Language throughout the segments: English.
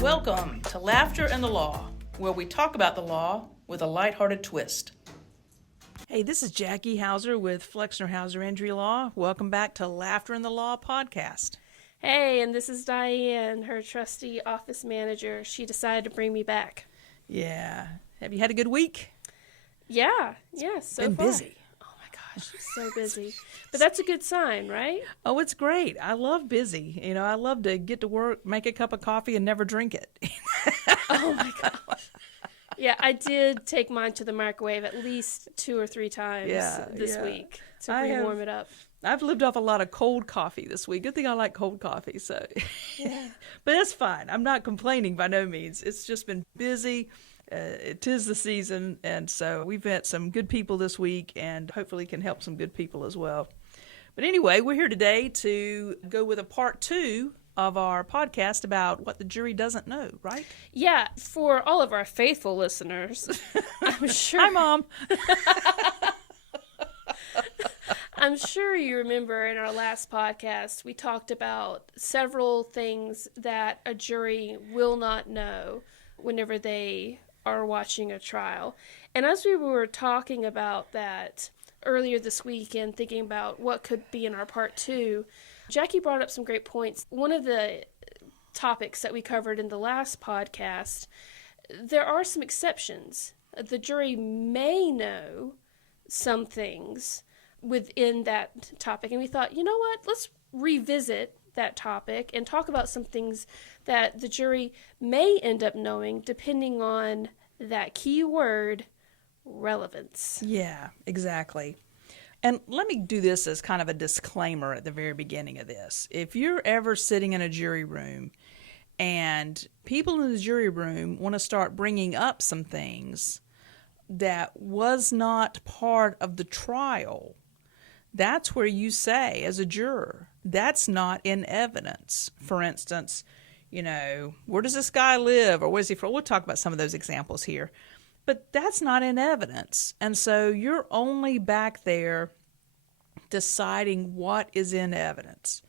Welcome to Laughter and the Law, where we talk about the law with a lighthearted twist. Hey, this is Jackie Hauser with Flexner Hauser Injury Law. Welcome back to Laughter and the Law podcast. Hey, and this is Diane, her trusty office manager. She decided to bring me back. Yeah. Have you had a good week? Yeah, so been far. Busy. Oh my gosh. So busy. But that's a good sign, right? Oh, it's great. I love busy. You know, I love to get to work, make a cup of coffee, and never drink it. Oh my gosh. Yeah, I did take mine to the microwave at least 2 or 3 times this week to warm it up. I've lived off a lot of cold coffee this week. Good thing I like cold coffee. So, yeah. But it's fine. I'm not complaining by no means. It's just been busy. It is the season, and so we've met some good people this week, and hopefully can help some good people as well. But anyway, we're here today to go with a part 2 of our podcast about what the jury doesn't know, right? Yeah, for all of our faithful listeners, I'm sure. Hi, Mom. I'm sure you remember in our last podcast, we talked about several things that a jury will not know whenever they are watching a trial. And as we were talking about that earlier this week and thinking about what could be in our part 2, Jackie brought up some great points. One of the topics that we covered in the last podcast, there are some exceptions. The jury may know some things within that topic. And we thought, you know what, let's revisit that topic and talk about some things that the jury may end up knowing depending on that key word, relevance. Yeah, exactly. And let me do this as kind of a disclaimer at the very beginning of this. If you're ever sitting in a jury room and people in the jury room want to start bringing up some things that was not part of the trial, that's where you say, as a juror, that's not in evidence. For instance, you know, where does this guy live, or where's he from? We'll talk about some of those examples here. But that's not in evidence. And so you're only back there deciding what is in evidence.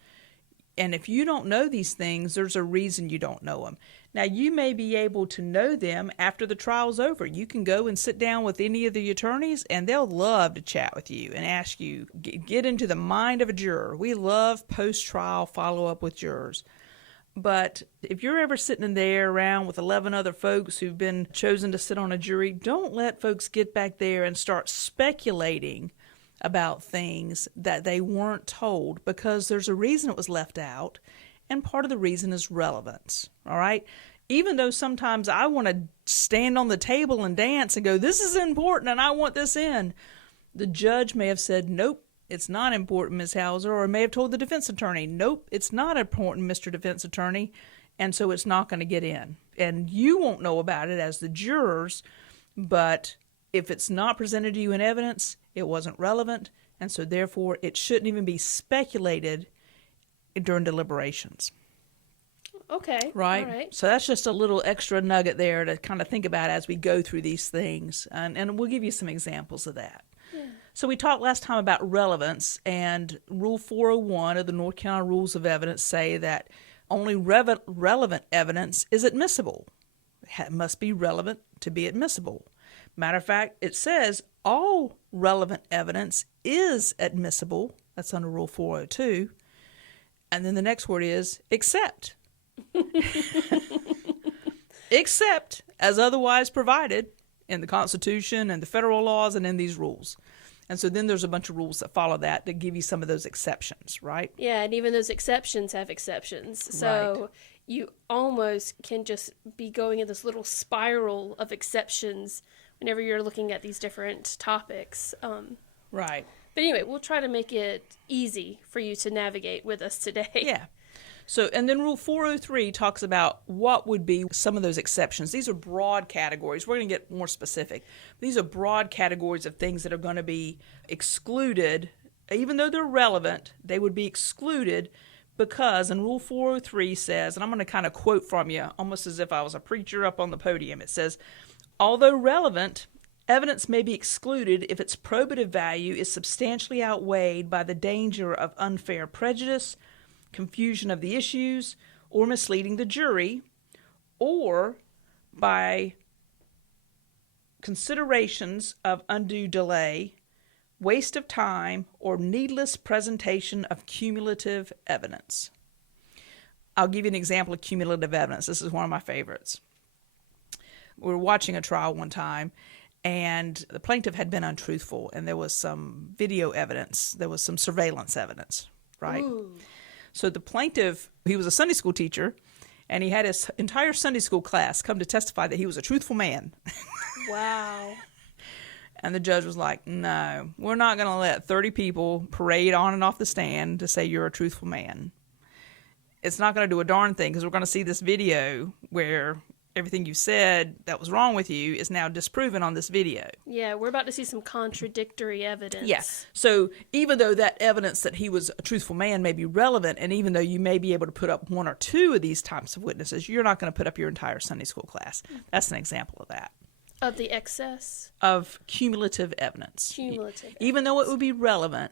And if you don't know these things, there's a reason you don't know them. Now, you may be able to know them after the trial's over. You can go and sit down with any of the attorneys, and they'll love to chat with you and ask you, get into the mind of a juror. We love post-trial follow-up with jurors. But if you're ever sitting in there around with 11 other folks who've been chosen to sit on a jury, don't let folks get back there and start speculating about things that they weren't told, because there's a reason it was left out, and part of the reason is relevance, all right? Even though sometimes I want to stand on the table and dance and go, this is important and I want this in, the judge may have said, nope, it's not important, Ms. Hauser, or may have told the defense attorney, nope, it's not important, Mr. Defense Attorney, and so it's not going to get in. And you won't know about it as the jurors, but if it's not presented to you in evidence, it wasn't relevant, and so therefore it shouldn't even be speculated during deliberations. Okay. Right? All right. So that's just a little extra nugget there to kind of think about as we go through these things, and we'll give you some examples of that. Yeah. So we talked last time about relevance, and Rule 401 of the North Carolina Rules of Evidence say that only relevant evidence is admissible. It must be relevant to be admissible. Matter of fact, it says all relevant evidence is admissible. That's under Rule 402. And then the next word is except. Except as otherwise provided in the Constitution and the federal laws and in these rules. And so then there's a bunch of rules that follow that give you some of those exceptions, right? Yeah, and even those exceptions have exceptions. So Right. You almost can just be going in this little spiral of exceptions whenever you're looking at these different topics. Right. But anyway, we'll try to make it easy for you to navigate with us today. Yeah. So, and then Rule 403 talks about what would be some of those exceptions. These are broad categories. We're going to get more specific. These are broad categories of things that are going to be excluded. Even though they're relevant, they would be excluded because, and Rule 403 says, and I'm going to kind of quote from you almost as if I was a preacher up on the podium. It says, although relevant, evidence may be excluded if its probative value is substantially outweighed by the danger of unfair prejudice, confusion of the issues, or misleading the jury, or by considerations of undue delay, waste of time, or needless presentation of cumulative evidence. I'll give you an example of cumulative evidence. This is one of my favorites. We were watching a trial one time, and the plaintiff had been untruthful, and there was some video evidence. There was some surveillance evidence, right? Ooh. So the plaintiff, he was a Sunday school teacher, and he had his entire Sunday school class come to testify that he was a truthful man. Wow. And the judge was like, no, we're not going to let 30 people parade on and off the stand to say you're a truthful man. It's not going to do a darn thing, because we're going to see this video where everything you said that was wrong with you is now disproven on this video. Yeah, we're about to see some contradictory evidence. Yes. So even though that evidence that he was a truthful man may be relevant, and even though you may be able to put up one or two of these types of witnesses, you're not going to put up your entire Sunday school class. That's an example of that. Of the excess? Of cumulative evidence. Cumulative Even though it would be relevant,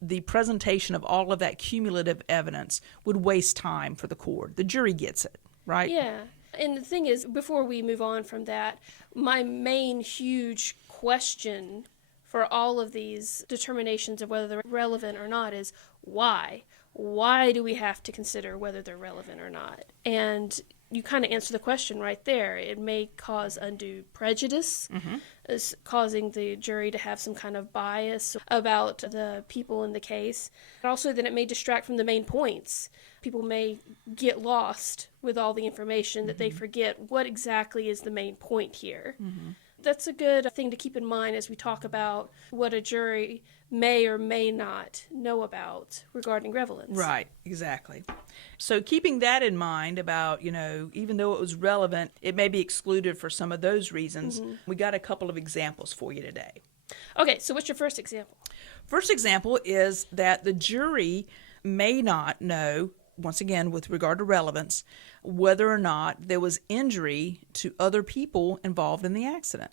the presentation of all of that cumulative evidence would waste time for the court. The jury gets it, right? Yeah. And the thing is, before we move on from that, my main huge question for all of these determinations of whether they're relevant or not is why? Why do we have to consider whether they're relevant or not? And you kind of answer the question right there. It may cause undue prejudice, causing the jury to have some kind of bias about the people in the case. And also then it may distract from the main points. People may get lost with all the information that they forget what exactly is the main point here. That's a good thing to keep in mind as we talk about what a jury may or may not know about regarding relevance. Right, exactly. So keeping that in mind about, even though it was relevant, it may be excluded for some of those reasons. We got a couple of examples for you today. Okay, so what's your first example? First example is that the jury may not know, once again, with regard to relevance, whether or not there was injury to other people involved in the accident.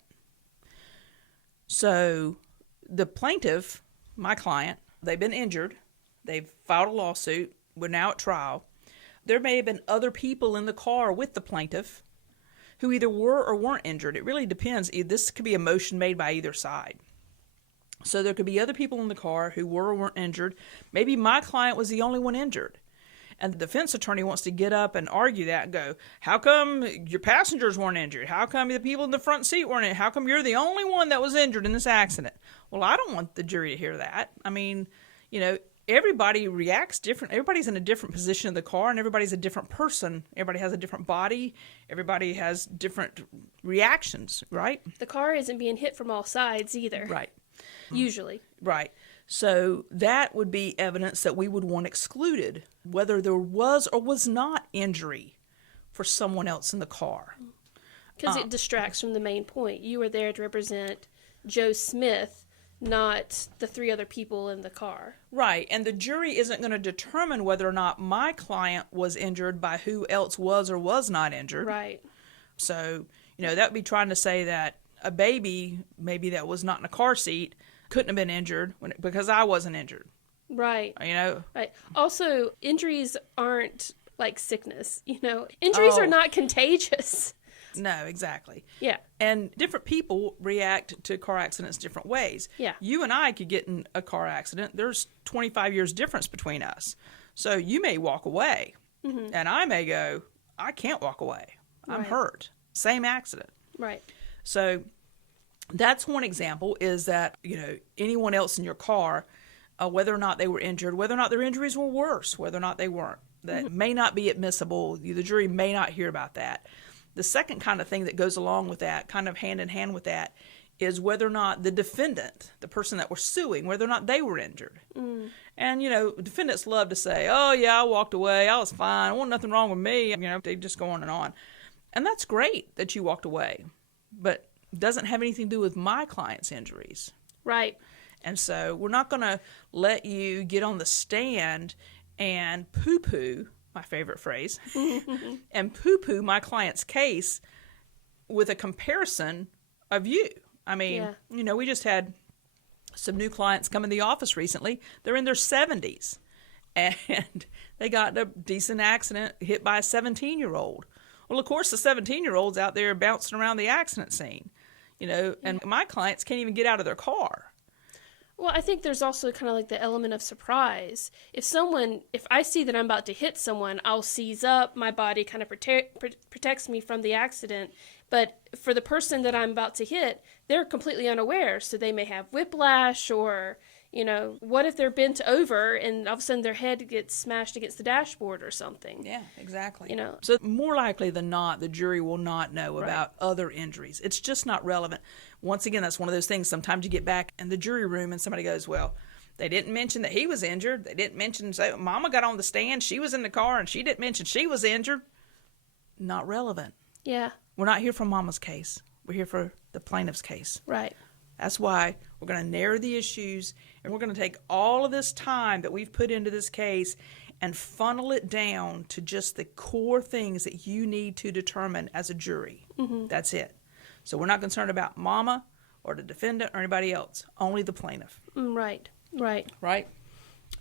So the plaintiff, my client, they've been injured. They've filed a lawsuit. We're now at trial. There may have been other people in the car with the plaintiff who either were or weren't injured. It really depends. This could be a motion made by either side. So there could be other people in the car who were or weren't injured. Maybe my client was the only one injured. And the defense attorney wants to get up and argue that and go, how come your passengers weren't injured? How come the people in the front seat weren't injured? How come you're the only one that was injured in this accident? Well, I don't want the jury to hear that. I mean, everybody reacts different. Everybody's in a different position in the car, and everybody's a different person. Everybody has a different body. Everybody has different reactions, right? The car isn't being hit from all sides either. Right. Usually. Right. So that would be evidence that we would want excluded, whether there was or was not injury for someone else in the car. Because it distracts from the main point. You were there to represent Joe Smith, not the three other people in the car. Right. And the jury isn't going to determine whether or not my client was injured by who else was or was not injured. Right. So, that would be trying to say that a baby, maybe that was not in a car seat, couldn't have been injured because I wasn't injured. Right. Right. Also, injuries aren't like sickness, Injuries are not contagious. No, exactly. Yeah. And different people react to car accidents different ways. Yeah. You and I could get in a car accident. There's 25 years difference between us. So you may walk away, and I may go, I can't walk away. I'm hurt. Same accident. Right. So that's one example, is that, anyone else in your car, whether or not they were injured, whether or not their injuries were worse, whether or not they weren't, that may not be admissible. The jury may not hear about that. The second kind of thing that goes along with that, kind of hand in hand with that, is whether or not the defendant, the person that we're suing, whether or not they were injured. And, defendants love to say, oh, yeah, I walked away. I was fine. There wasn't nothing wrong with me. They just go on and on. And that's great that you walked away, but it doesn't have anything to do with my client's injuries. Right. And so we're not going to let you get on the stand and poo-poo, my favorite phrase, and poo-poo my client's case with a comparison of you. I mean, we just had some new clients come in the office recently. They're in their 70s, and they got in a decent accident, hit by a 17-year-old. Well, of course, the 17-year-old's out there bouncing around the accident scene, and my clients can't even get out of their car. Well, I think there's also kind of like the element of surprise. If I see that I'm about to hit someone, I'll seize up. My body kind of protects me from the accident. But for the person that I'm about to hit, they're completely unaware. So they may have whiplash or, what if they're bent over and all of a sudden their head gets smashed against the dashboard or something? Yeah, exactly. You know. So more likely than not, the jury will not know about other injuries. It's just not relevant. Once again, that's one of those things. Sometimes you get back in the jury room and somebody goes, well, they didn't mention that he was injured. They didn't mention, say, Mama got on the stand. She was in the car and she didn't mention she was injured. Not relevant. Yeah. We're not here for Mama's case. We're here for the plaintiff's case. Right. That's why we're going to narrow the issues, and we're going to take all of this time that we've put into this case and funnel it down to just the core things that you need to determine as a jury. Mm-hmm. That's it. So we're not concerned about Mama or the defendant or anybody else, only the plaintiff. Right. Right?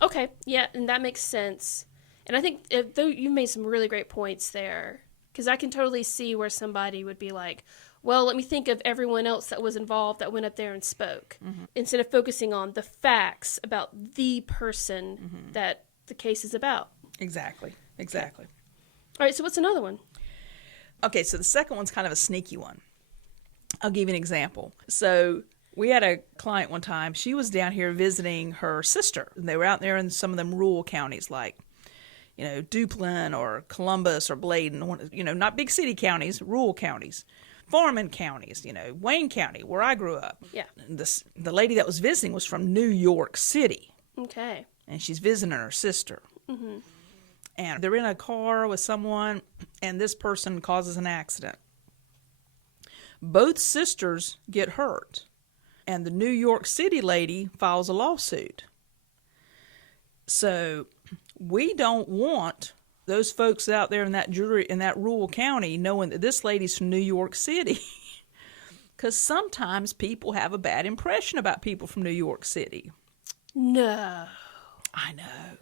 Okay, yeah, and that makes sense. And I think though you made some really great points there, because I can totally see where somebody would be like, well, let me think of everyone else that was involved that went up there and spoke, instead of focusing on the facts about the person that the case is about. Exactly. Okay. All right, so what's another one? Okay, so the second one's kind of a sneaky one. I'll give you an example. So we had a client one time. She was down here visiting her sister. And they were out there in some of them rural counties like, Duplin or Columbus or Bladen, not big city counties, rural counties. Farming counties, Wayne County, where I grew up. Yeah. The lady that was visiting was from New York City. Okay. And she's visiting her sister. Mm-hmm. And they're in a car with someone, and this person causes an accident. Both sisters get hurt, and the New York City lady files a lawsuit. So we don't want those folks out there in that jury in that rural county knowing that this lady's from New York City. Because sometimes people have a bad impression about people from New York City. No. I know.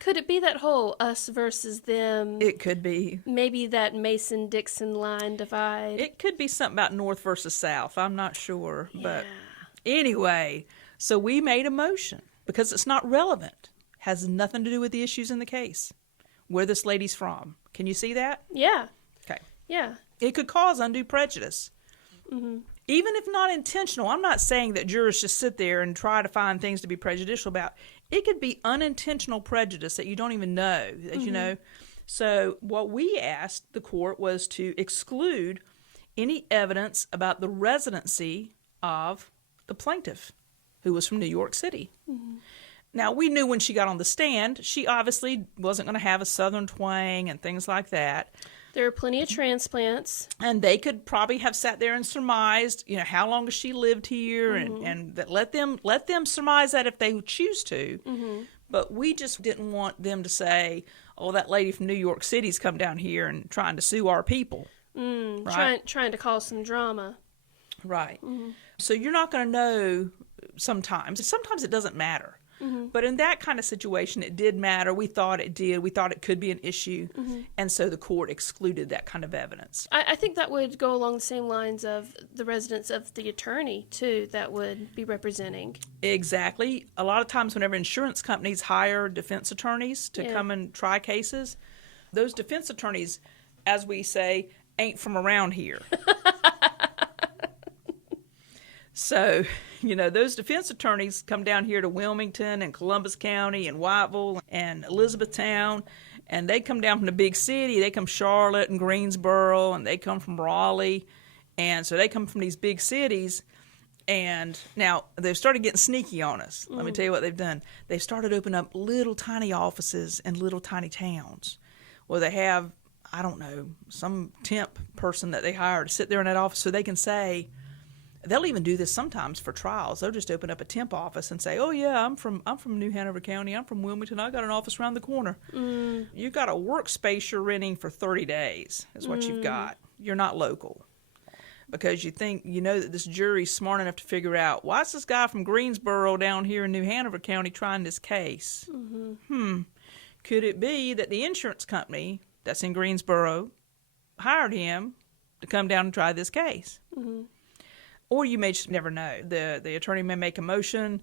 Could it be that whole us versus them? It could be. Maybe that Mason-Dixon line divide? It could be something about North versus South. I'm not sure. Yeah. But anyway, so we made a motion because it's not relevant. Has nothing to do with the issues in the case. Where this lady's from. Can you see that? Yeah. Okay. Yeah. It could cause undue prejudice. Mm-hmm. Even if not intentional. I'm not saying that jurors just sit there and try to find things to be prejudicial about. It could be unintentional prejudice that you don't even know, So what we asked the court was to exclude any evidence about the residency of the plaintiff, who was from New York City. Mm-hmm. Now, we knew when she got on the stand, she obviously wasn't going to have a southern twang and things like that. There are plenty of transplants. And they could probably have sat there and surmised, how long has she lived here, and that let them surmise that if they choose to. Mm-hmm. But we just didn't want them to say, oh, that lady from New York City's come down here and trying to sue our people. Right? Trying to cause some drama. Right. Mm-hmm. So you're not going to know sometimes. Sometimes it doesn't matter. Mm-hmm. But in that kind of situation, it did matter. We thought it did. We thought it could be an issue. Mm-hmm. And so the court excluded that kind of evidence. I think that would go along the same lines of the residence of the attorney, too, that would be representing. Exactly. A lot of times whenever insurance companies hire defense attorneys to come and try cases, those defense attorneys, as we say, ain't from around here. So, those defense attorneys come down here to Wilmington and Columbus County and Whiteville and Elizabethtown, and they come down from the big city. They come Charlotte and Greensboro, and they come from Raleigh. And so they come from these big cities, and now they've started getting sneaky on us. Let me tell you what they've done. They've started opening up little tiny offices in little tiny towns where they have, I don't know, some temp person that they hire to sit there in that office so they can say, they'll even do this sometimes for trials. They'll just open up a temp office and say, oh, yeah, I'm from New Hanover County. I'm from Wilmington. I got an office around the corner. You've got a workspace you're renting for 30 days is what you've got. You're not local. Because you think, that this jury's smart enough to figure out, why is this guy from Greensboro down here in New Hanover County trying this case? Mm-hmm. Could it be that the insurance company that's in Greensboro hired him to come down and try this case. Mm-hmm. Or you may just never know. The attorney may make a motion,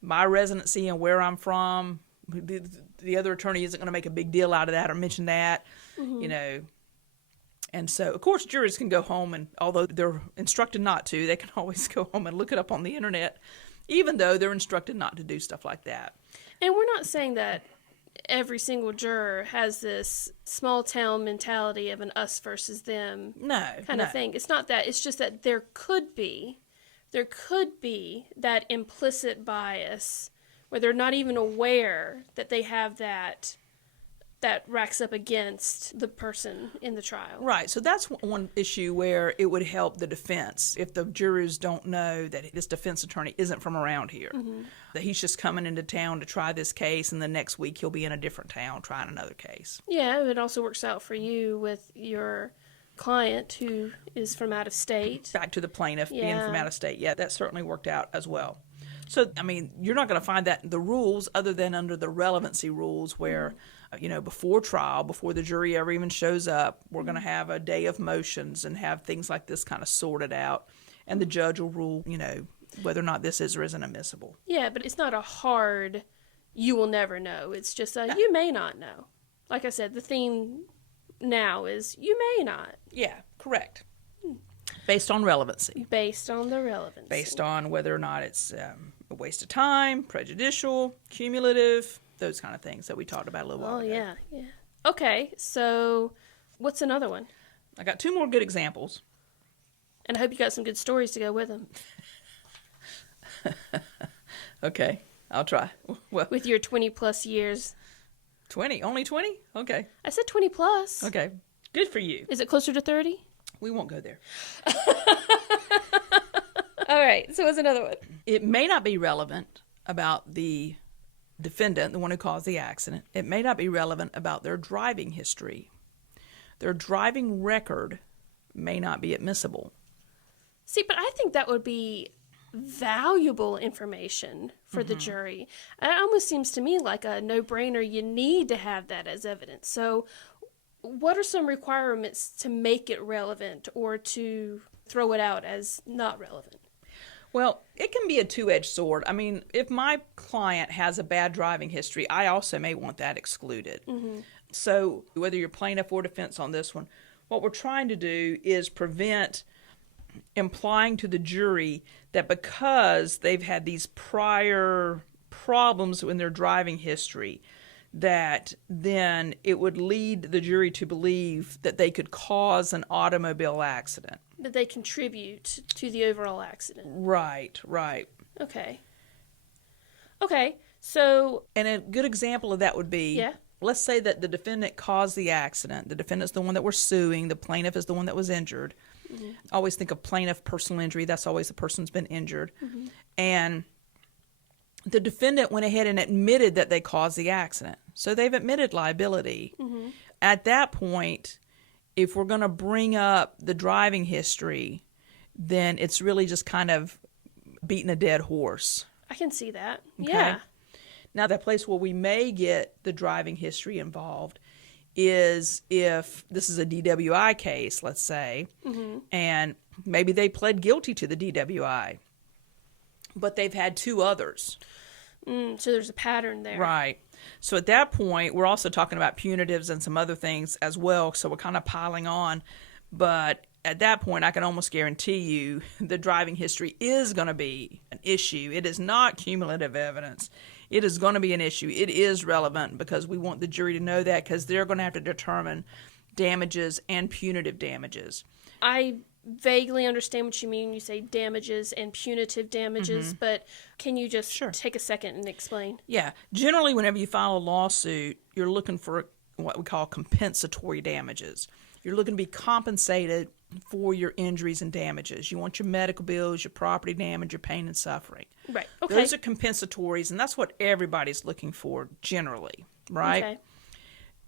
my residency and where I'm from. The other attorney isn't going to make a big deal out of that or mention that, Mm-hmm. you know. And so, of course, juries can go home, and although they're instructed not to, they can always go home and look it up on the internet, even though they're instructed not to do stuff like that. And we're not saying that every single juror has this small town mentality of an us versus them kind of thing. It's not that. It's just that there could be that implicit bias where they're not even aware that they have that racks up against the person in the trial. Right. So that's one issue where it would help the defense if the jurors don't know that this defense attorney isn't from around here, Mm-hmm. that he's just coming into town to try this case, and the next week he'll be in a different town trying another case. Yeah, it also works out for you with your client who is from out of state. Back to the plaintiff being Yeah. from out of state. Yeah, that certainly worked out as well. So, I mean, you're not going to find that in the rules other than under the relevancy rules where, before trial, before the jury ever even shows up, we're going to have a day of motions and have things like this kind of sorted out. And the judge will rule, whether or not this is or isn't admissible. Yeah, but it's not a hard, you will never know. It's just you may not know. Like I said, the theme now is you may not. Yeah, correct. Based on relevancy. Based on the relevancy. Based on whether or not it's a waste of time, prejudicial, cumulative, those kind of things that we talked about a little while ago. Oh, yeah. Okay, so what's another one? I got 2 more good examples. And I hope you got some good stories to go with them. Okay, I'll try. Well, With your 20-plus years. 20? Only 20? Okay. I said 20-plus. Okay. Good for you. Is it closer to 30? We won't go there. All right, so what's another one? It may not be relevant about the defendant, the one who caused the accident. It may not be relevant about their driving history. Their driving record may not be admissible. See, but I think that would be valuable information for the jury. It almost seems to me like a no-brainer. You need to have that as evidence. So what are some requirements to make it relevant or to throw it out as not relevant? Well, it can be a two-edged sword. I mean, if my client has a bad driving history, I also may want that excluded. Mm-hmm. So whether you're plaintiff or defense on this one, what we're trying to do is prevent implying to the jury that because they've had these prior problems in their driving history, that then it would lead the jury to believe that they could cause an automobile accident. That they contribute to the overall accident. Right. Okay, so... And a good example of that would be, Yeah. let's say that the defendant caused the accident. The defendant's the one that we're suing. The plaintiff is the one that was injured. Mm-hmm. I always think of plaintiff personal injury. That's always the person's been injured. Mm-hmm. And the defendant went ahead and admitted that they caused the accident. So they've admitted liability. Mm-hmm. At that point, if we're going to bring up the driving history, then it's really just kind of beating a dead horse. I can see that. Okay. Yeah. Now, the place where we may get the driving history involved is if this is a DWI case, let's say, Mm-hmm. and maybe they pled guilty to the DWI, but they've had 2 others. So there's a pattern there. Right. So at that point, we're also talking about punitives and some other things as well, so we're kind of piling on. But at that point, I can almost guarantee you the driving history is going to be an issue. It is not cumulative evidence. It is going to be an issue. It is relevant because we want the jury to know that, because they're going to have to determine damages and punitive damages. I vaguely understand what you mean when you say damages and punitive damages, but can you just take a second and explain? Yeah. Generally, whenever you file a lawsuit, you're looking for what we call compensatory damages. You're looking to be compensated for your injuries and damages. You want your medical bills, your property damage, your pain and suffering. Right. Okay. Those are compensatories, and that's what everybody's looking for generally, right? Okay.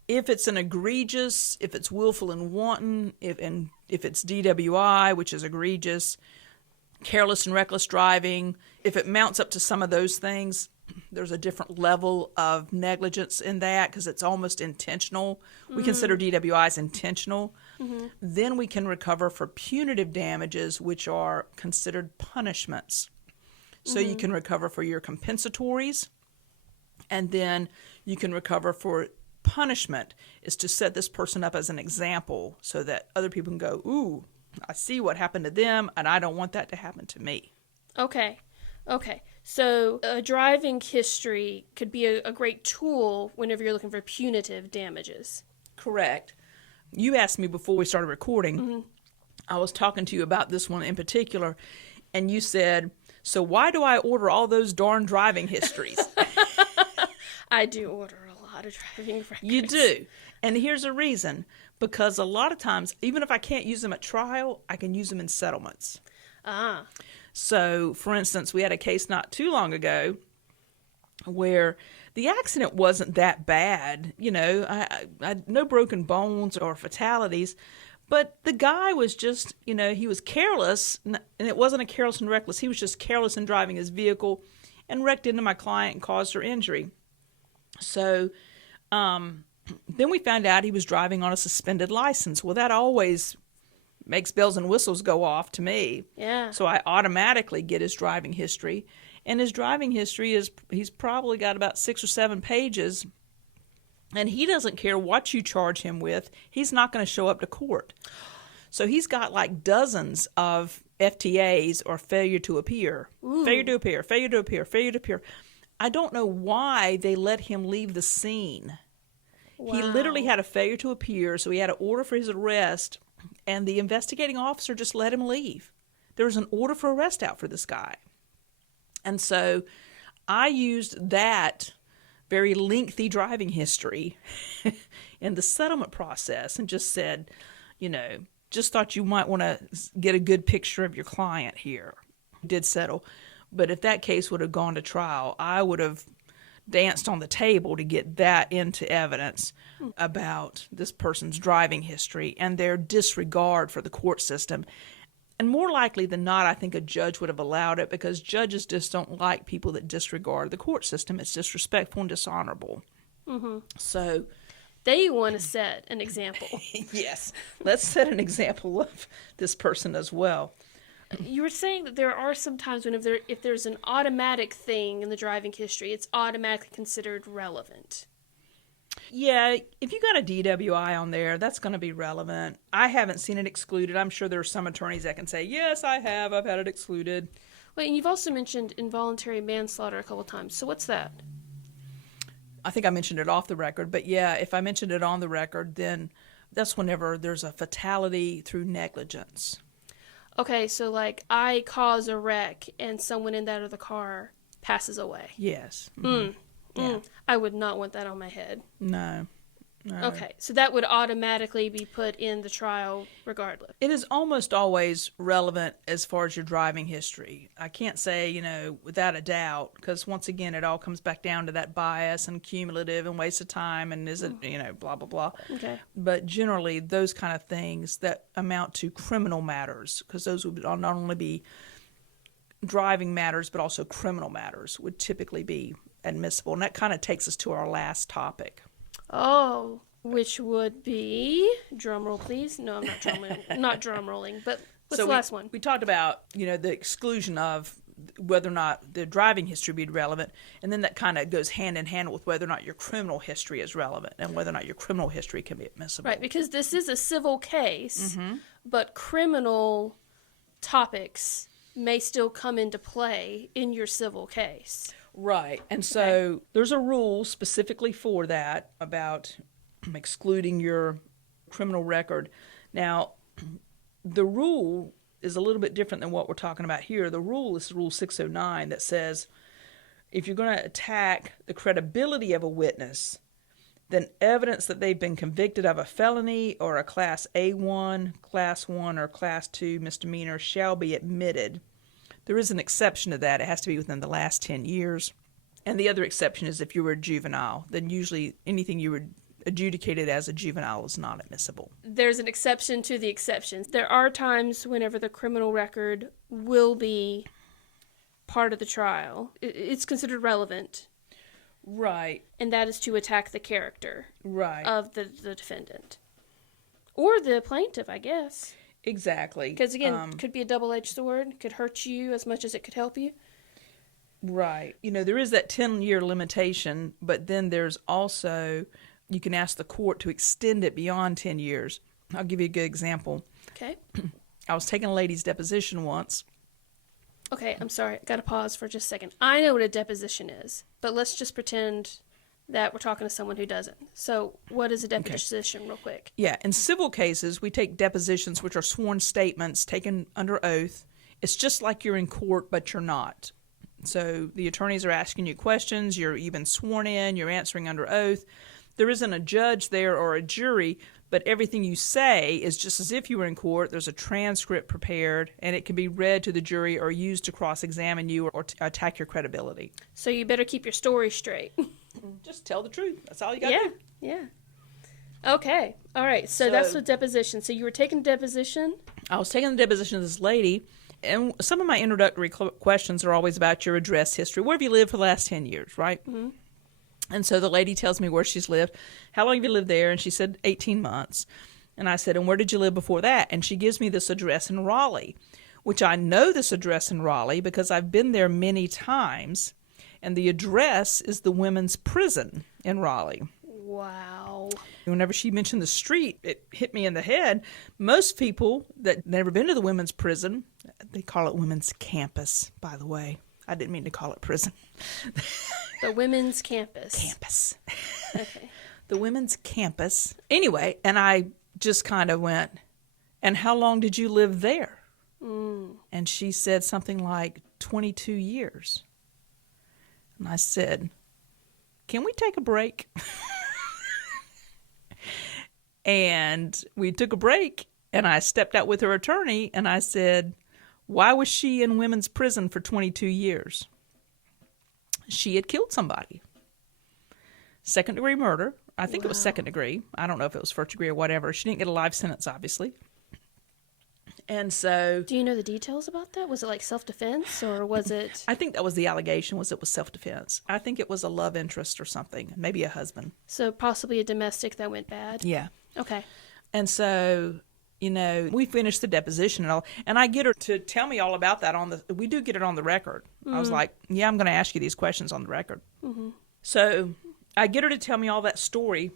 If it's an egregious, if it's willful and wanton, if it's DWI, which is egregious, careless and reckless driving, if it mounts up to some of those things, there's a different level of negligence in that because it's almost intentional. We consider DWIs intentional. Then we can recover for punitive damages, which are considered punishments. So you can recover for your compensatories, and then you can recover for punishment, is to set this person up as an example so that other people can go, ooh, I see what happened to them, and I don't want that to happen to me. Okay. So a driving history could be a great tool whenever you're looking for punitive damages. Correct. You asked me before we started recording, I was talking to you about this one in particular, and you said, so why do I order all those darn driving histories? I do order a lot of driving records. You do. And here's a reason. Because a lot of times, even if I can't use them at trial, I can use them in settlements. Ah. So, for instance, we had a case not too long ago where the accident wasn't that bad. You know, I no broken bones or fatalities, but the guy was just, you know, he was careless, and it wasn't a careless and reckless. He was just careless in driving his vehicle and wrecked into my client and caused her injury. So, then we found out he was driving on a suspended license. Well, that always makes bells and whistles go off to me. Yeah. So I automatically get his driving history. And his driving history he's probably got about 6 or 7 pages. And he doesn't care what you charge him with. He's not going to show up to court. So he's got like dozens of FTAs, or failure to appear. Ooh. Failure to appear, failure to appear, failure to appear. I don't know why they let him leave the scene. Wow. He literally had a failure to appear, so he had an order for his arrest, and the investigating officer just let him leave. There was an order for arrest out for this guy. And so I used that very lengthy driving history in the settlement process and just said, you know, just thought you might want to get a good picture of your client here. Did settle. But if that case would have gone to trial, I would have danced on the table to get that into evidence about this person's driving history and their disregard for the court system. And more likely than not, I think a judge would have allowed it because judges just don't like people that disregard the court system. It's disrespectful and dishonorable. So They want to set an example. yes, let's set an example of this person as well. You were saying that there are some times when if there's an automatic thing in the driving history, it's automatically considered relevant. Yeah, if you got a DWI on there, that's going to be relevant. I haven't seen it excluded. I'm sure there are some attorneys that can say, yes, I have. I've had it excluded. Well, and you've also mentioned involuntary manslaughter a couple times. So what's that? I think I mentioned it off the record. But yeah, if I mentioned it on the record, then that's whenever there's a fatality through negligence. Okay, so like I cause a wreck and someone in that other car passes away. Yes. Yeah. I would not want that on my head. No. Okay, so that would automatically be put in the trial regardless. It is almost always relevant as far as your driving history. I can't say, without a doubt, because once again, it all comes back down to that bias and cumulative and waste of time and is it, blah, blah, blah. Okay. But generally, those kind of things that amount to criminal matters, because those would not only be driving matters, but also criminal matters would typically be admissible. And that kind of takes us to our last topic. Oh, which would be, drum roll please. No, I'm not drum rolling, but what's the last one? We talked about, the exclusion of whether or not the driving history be relevant, and then that kind of goes hand in hand with whether or not your criminal history is relevant and whether or not your criminal history can be admissible. Right, because this is a civil case, but criminal topics may still come into play in your civil case. Right. And so there's a rule specifically for that about excluding your criminal record. Now, the rule is a little bit different than what we're talking about here. The rule is Rule 609 that says if you're going to attack the credibility of a witness, then evidence that they've been convicted of a felony or a Class A1, Class 1, or Class 2 misdemeanor shall be admitted. There is an exception to that. It has to be within the last 10 years. And the other exception is if you were a juvenile, then usually anything you were adjudicated as a juvenile is not admissible. There's an exception to the exceptions. There are times whenever the criminal record will be part of the trial. It's considered relevant. Right. And that is to attack the character Right. of the defendant. Or the plaintiff, I guess. Exactly. Because, again, could be a double-edged sword. Could hurt you as much as it could help you. Right. There is that 10-year limitation, but then there's also, you can ask the court to extend it beyond 10 years. I'll give you a good example. Okay. I was taking a lady's deposition once. Okay, I'm sorry. Got to pause for just a second. I know what a deposition is, but let's just pretend that we're talking to someone who doesn't. So what is a deposition, real quick? Yeah, in civil cases, we take depositions, which are sworn statements taken under oath. It's just like you're in court, but you're not. So the attorneys are asking you questions, you're even sworn in, you're answering under oath. There isn't a judge there or a jury, but everything you say is just as if you were in court. There's a transcript prepared, and it can be read to the jury or used to cross-examine you or to attack your credibility. So you better keep your story straight. Just tell the truth. That's all you got to do. Yeah. Okay. All right. So that's what deposition. So you were taking a deposition? I was taking the deposition of this lady, and some of my introductory questions are always about your address history. Where have you lived for the last 10 years, right? Mm-hmm. And so the lady tells me where she's lived. How long have you lived there? And she said 18 months. And I said, and where did you live before that? And she gives me this address in Raleigh, which I know this address in Raleigh because I've been there many times. And the address is the women's prison in Raleigh. Wow. Whenever she mentioned the street, it hit me in the head. Most people that never been to the women's prison, they call it women's campus, by the way. I didn't mean to call it prison. The women's campus. Campus. Okay. The women's campus. Anyway, and I just kind of went, and how long did you live there? And she said something like 22 years. And I said, can we take a break? And we took a break, and I stepped out with her attorney, and I said, why was she in women's prison for 22 years? She had killed somebody. Second-degree murder. I think it was second degree. I don't know if it was first degree or whatever. She didn't get a life sentence, obviously. And so... Do you know the details about that? Was it like self-defense, or was it... I think that was the allegation, was it was self-defense. I think it was a love interest or something, maybe a husband. So possibly a domestic that went bad? Yeah. Okay. And so, we finished the deposition and all, and I get her to tell me all about that we do get it on the record. I was like, yeah, I'm going to ask you these questions on the record. Mm-hmm. So I get her to tell me all that story,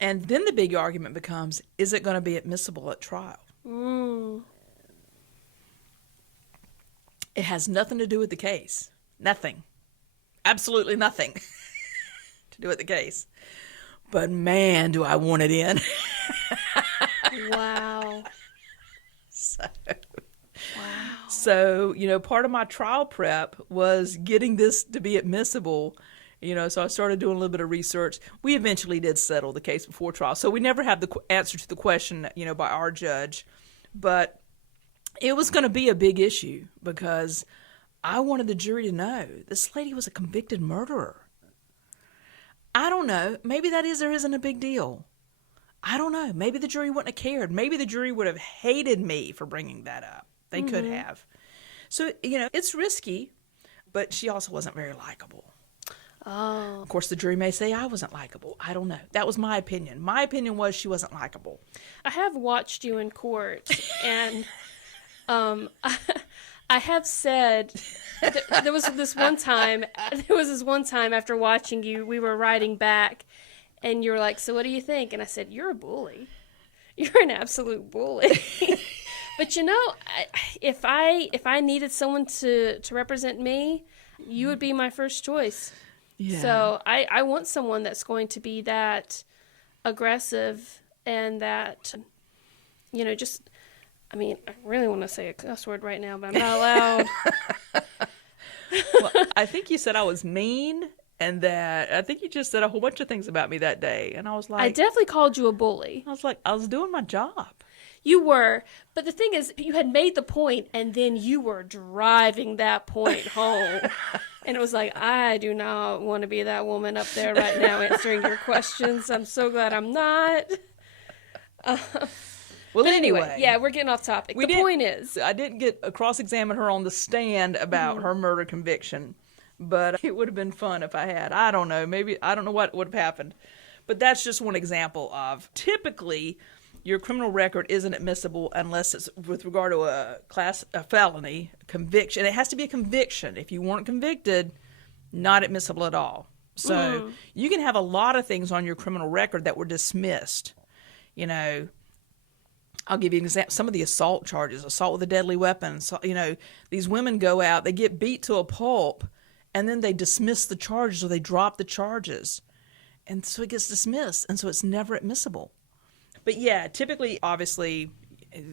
and then the big argument becomes, is it going to be admissible at trial? It has nothing to do with the case. Nothing. Absolutely nothing to do with the case. But man, do I want it in. Wow. So, part of my trial prep was getting this to be admissible. So I started doing a little bit of research. We eventually did settle the case before trial. So we never had the answer to the question, by our judge. But it was going to be a big issue because I wanted the jury to know this lady was a convicted murderer. I don't know. Maybe that is or isn't a big deal. I don't know. Maybe the jury wouldn't have cared. Maybe the jury would have hated me for bringing that up. They could have. So, it's risky, but she also wasn't very likable. Oh. Of course, the jury may say I wasn't likable. I don't know. That was my opinion. My opinion was she wasn't likable. I have watched you in court, and I have said there was this one time after watching you, we were riding back, and you were like, so what do you think? And I said, you're a bully. You're an absolute bully. But if I needed someone to represent me, you would be my first choice. Yeah. So I want someone that's going to be that aggressive and that, I really want to say a cuss word right now, but I'm not allowed. Well, I think you said I was mean, and that I think you just said a whole bunch of things about me that day. And I was like... I definitely called you a bully. I was like, I was doing my job. You were. But the thing is, you had made the point, and then you were driving that point home. And it was like, I do not want to be that woman up there right now answering your questions. I'm so glad I'm not. Well, But anyway, yeah, we're getting off topic. The point is, I didn't get a cross-examine her on the stand about her murder conviction, but it would have been fun if I had. I don't know. Maybe, I don't know what would have happened. But that's just one example of, typically, your criminal record isn't admissible unless it's with regard to a felony conviction. It has to be a conviction. If you weren't convicted, not admissible at all. So you can have a lot of things on your criminal record that were dismissed. You know, I'll give you an example. Some of the assault charges, assault with a deadly weapon. So, you know, these women go out, they get beat to a pulp, and then they dismiss the charges or they drop the charges. And so it gets dismissed, and so it's never admissible. But yeah, typically, obviously,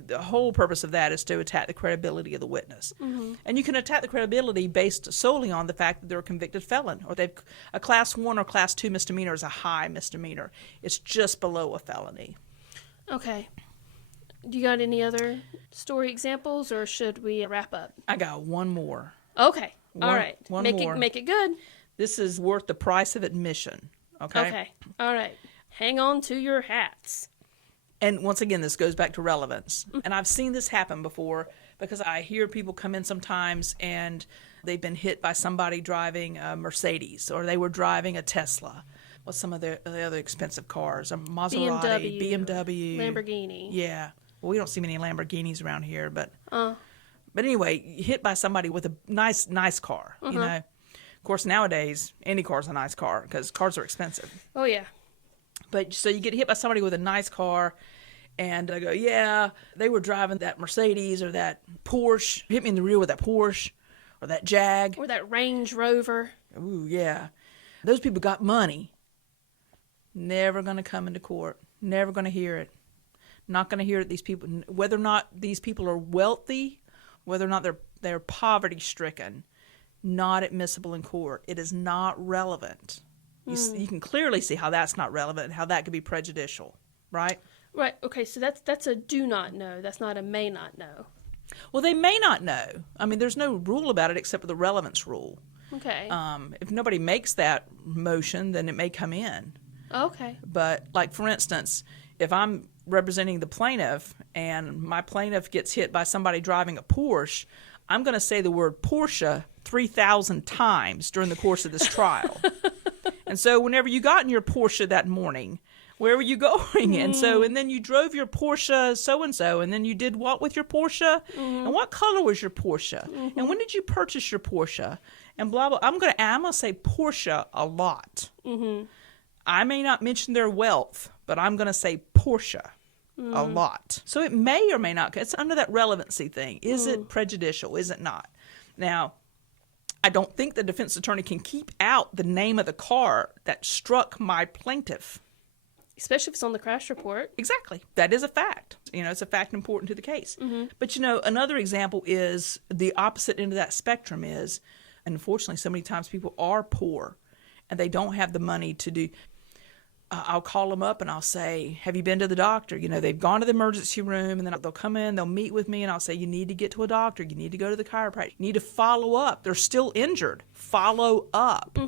the whole purpose of that is to attack the credibility of the witness. And you can attack the credibility based solely on the fact that they're a convicted felon, or they've a class 1 or class 2 misdemeanor is a high misdemeanor. It's just below a felony. Okay. Do you got any other story examples, or should we wrap up? I got one more. Okay. All right. One make more. Make it good. This is worth the price of admission. Okay? Okay. All right. Hang on to your hats. And once again, this goes back to relevance. And I've seen this happen before because I hear people come in sometimes and they've been hit by somebody driving a Mercedes, or they were driving a Tesla. What's some of the other expensive cars? A Maserati, BMW. Lamborghini. Yeah. Well, we don't see many Lamborghinis around here, but anyway, hit by somebody with a nice car, you know. Of course, nowadays, any car's a nice car because cars are expensive. Oh, yeah. But so you get hit by somebody with a nice car, and I go, yeah, they were driving that Mercedes or that Porsche. Hit me in the rear with that Porsche or that Jag. Or that Range Rover. Ooh, yeah. Those people got money. Never going to come into court. Never going to hear it. Not going to hear it. These people, whether or not these people are wealthy, whether or not they're poverty stricken, not admissible in court. It is not relevant. You can clearly see how that's not relevant and how that could be prejudicial, right? Right. Okay. So that's a do not know. That's not a may not know. Well, they may not know. I mean, there's no rule about it except for the relevance rule. Okay. If nobody makes that motion, then it may come in. Okay. But, like, for instance, if I'm representing the plaintiff and my plaintiff gets hit by somebody driving a Porsche, I'm going to say the word Porsche 3,000 times during the course of this trial. And so whenever you got in your Porsche that morning, where were you going? And then you drove your Porsche so-and-so, and then you did what with your Porsche? And what color was your Porsche? And when did you purchase your Porsche? And blah, blah. I'm going to say Porsche a lot. I may not mention their wealth, but I'm going to say Porsche a lot. So it may or may not. It's under that relevancy thing. Is it prejudicial? Is it not? Now, I don't think the defense attorney can keep out the name of the car that struck my plaintiff. Especially if it's on the crash report. Exactly. That is a fact. You know, it's a fact important to the case. But, you know, another example is the opposite end of that spectrum is, unfortunately, so many times people are poor and they don't have the money to do. I'll call them up and I'll say, have you been to the doctor? You know, they've gone to the emergency room, and then they'll come in, they'll meet with me, and I'll say, you need to get to a doctor. You need to go to the chiropractor. You need to follow up. They're still injured. Follow up.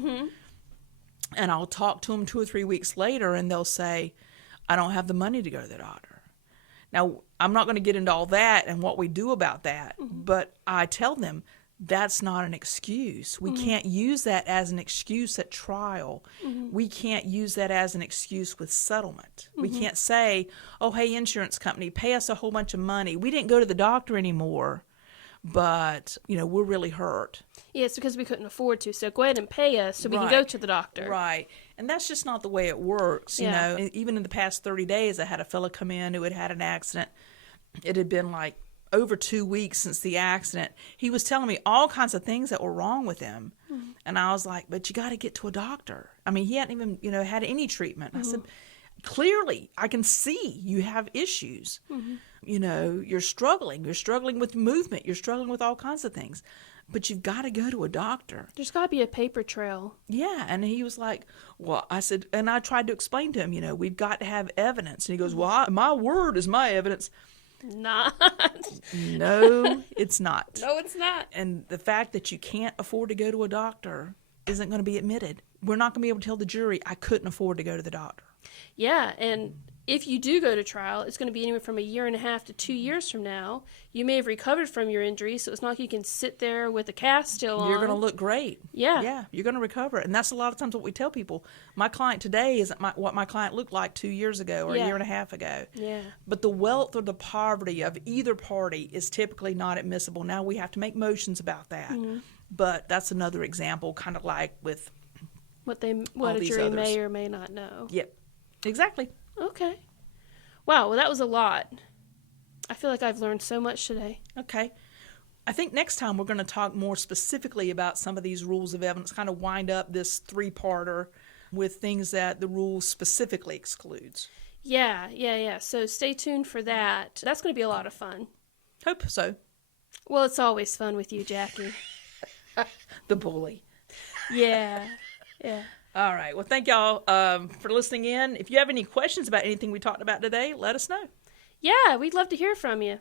And I'll talk to them 2 or 3 weeks later, and they'll say, I don't have the money to go to the doctor. Now, I'm not going to get into all that and what we do about that, but I tell them, that's not an excuse. We can't use that as an excuse at trial. We can't use that as an excuse with settlement. We can't say, oh, hey, insurance company, pay us a whole bunch of money. We didn't go to the doctor anymore, but, you know, we're really hurt. Yeah, it's because we couldn't afford to. So go ahead and pay us so we can go to the doctor. Right. And that's just not the way it works. You know, and even in the past 30 days, I had a fella come in who had had an accident. It had been like over 2 weeks since the accident. He was telling me all kinds of things that were wrong with him. And I was like, but you got to get to a doctor. I mean, he hadn't even, you know, had any treatment. I said, clearly, I can see you have issues. You know, you're struggling. You're struggling with movement. You're struggling with all kinds of things. But you've got to go to a doctor. There's got to be a paper trail. Yeah. And he was like, well, I said, and I tried to explain to him, you know, we've got to have evidence. And he goes, well, my word is my evidence. Not. No, it's not. No, it's not. And the fact that you can't afford to go to a doctor isn't going to be admitted. We're not going to be able to tell the jury, I couldn't afford to go to the doctor. Yeah, and if you do go to trial, it's going to be anywhere from 1.5 years to 2 years from now. You may have recovered from your injury, so it's not like you can sit there with a cast still on. You're going to look great. Yeah. Yeah, you're going to recover. And that's a lot of times what we tell people. My client today isn't what my client looked like 2 years ago or a year and a half ago. Yeah. But the wealth or the poverty of either party is typically not admissible. Now we have to make motions about that. Mm-hmm. But that's another example, kind of like with what a jury may or may not know. Yep, exactly. Okay. Wow, well, that was a lot. I feel like I've learned so much today. Okay. I think next time we're going to talk more specifically about some of these rules of evidence, kind of wind up this 3-parter with things that the rule specifically excludes. Yeah. So stay tuned for that. That's going to be a lot of fun. Hope so. Well, it's always fun with you, Jackie. The bully. Yeah. All right. Well, thank y'all for listening in. If you have any questions about anything we talked about today, let us know. Yeah, we'd love to hear from you.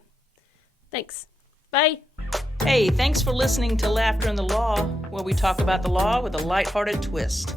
Thanks. Bye. Hey, thanks for listening to Laughter in the Law, where we talk about the law with a lighthearted twist.